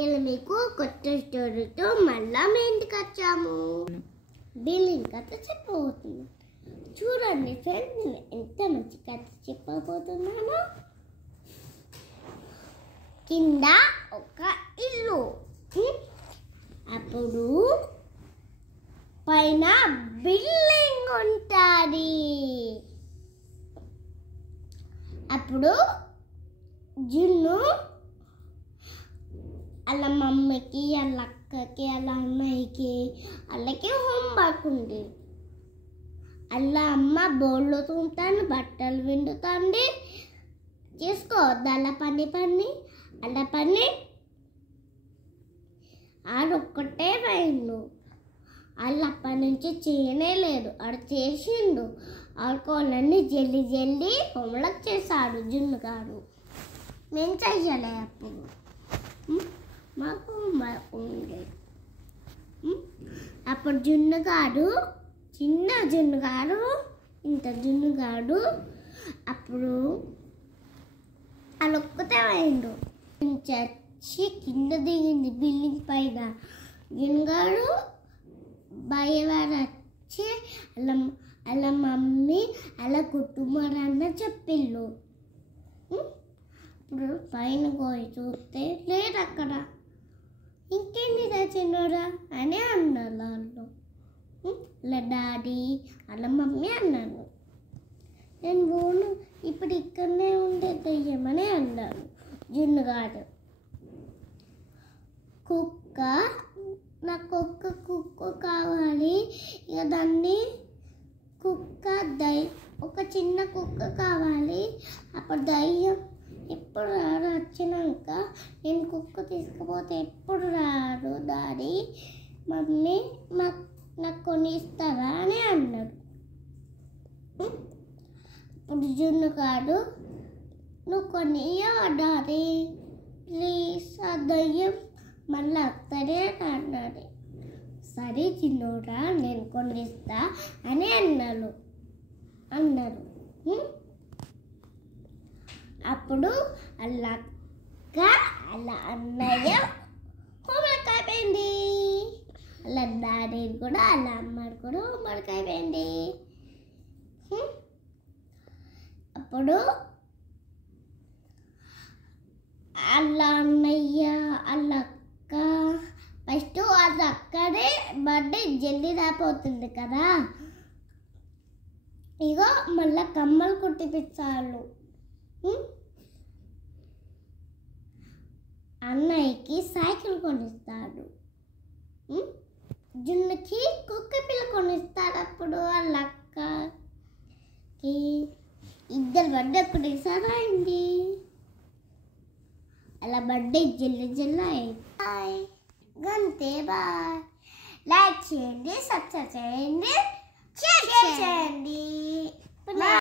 ఇలా మీకు కొత్త స్టోరీతో మళ్ళా మీ ఇంటికి వచ్చాము. బిల్లింగ్ కథ చెప్పబోతున్నాను. చూడండి ఫ్రెండ్స్, నేను ఎంత మంచి కథ చెప్పబోతున్నాను. కింద ఒక ఇల్లు, అప్పుడు పైన బిల్డింగ్ ఉంటుంది. అప్పుడు జున్ను వాళ్ళ మమ్మీకి, వాళ్ళ అక్కకి, వాళ్ళ అన్నయ్యకి, వాళ్ళకి హోంవర్క్ ఉంది. వాళ్ళ అమ్మ బోళ్ళు తోముతాను, బట్టలు విండుతుంది. చేసుకోవద్దు అలా పని ఆడొక్కటే పోయిండు. వాళ్ళు అప్పటి నుంచి చేయనే లేదు. ఆడు చేసిండు. ఆడుకోవాలని జల్దీ హోంవర్క్ చేశాడు జున్నుగాడు. మేము చెయ్యలే. అప్పుడు మాకు ఉండే. అప్పుడు జున్నుగాడు, చిన్న జున్నుగాడు, ఇంత జున్నుగాడు అప్పుడు అలొక్కతే పోయిండు. చచ్చి కింద దిగింది బిల్డింగ్ పైన. జున్నుగాడు భయపడి వచ్చి అలా మమ్మీ అలా కుటుంబాలన్న చెప్పిళ్ళు. ఇప్పుడు పైన పోయి చూస్తే లేదు అక్కడ. ఇంకేంటి చిన్నోడా అని అన్నారు వాళ్ళు. అలా డాడీ అలా మమ్మీ అన్నాను. నేను పోను, ఇప్పుడు ఇక్కడనే ఉండే దయ్యమని అన్నాను జున్నుగాడు. కుక్క, నాకు కుక్క కావాలి. ఇక దాన్ని ఒక చిన్న కుక్క కావాలి. అప్పుడు దయ్యం ఎప్పుడు రాడు, వచ్చినాక నేను కుక్క తీసుకుపోతే ఎప్పుడు రాడు డాడీ మమ్మీ నాకు కొనిస్తారా అని అన్నాడు. ఇప్పుడు జున్నుగాడు, నువ్వు కొనియవా డాడీ ప్లీజ్, ఆ దయ్యం మళ్ళీ వస్తాడే అన్నాడు. సరే చిన్నోడా నేను కొనిస్తా అని అన్నారు. అప్పుడు అలా అక్క అలా అన్నయ్య హోంవర్క్ అయిపోయింది. అలా డాడీ కూడా అలా అమ్మాడు కూడా హోంవర్క్ అయిపోయింది. అప్పుడు అలా అన్నయ్య అలా అక్క ఫస్ట్ అది అక్కడే బర్త్డే జల్దీ రాపోతుంది కదా. ఇగో మళ్ళా కమ్మలు కుట్టిపించాలి. అన్నయ్యకి సైకిల్ కొనిస్తాడు. జున్నుకి కుక్క పిల్ల కొనిస్తాడు. అప్పుడు వాళ్ళ అక్కకి ఇద్దరు బర్త్డే ఒకటేసారి అయింది. అలా బర్త్డే జల్లి అయింది. గంతే బాయ్. లైక్ చేయండి, సబ్స్క్రైబ్ చేయండి, షేర్ చేయండి.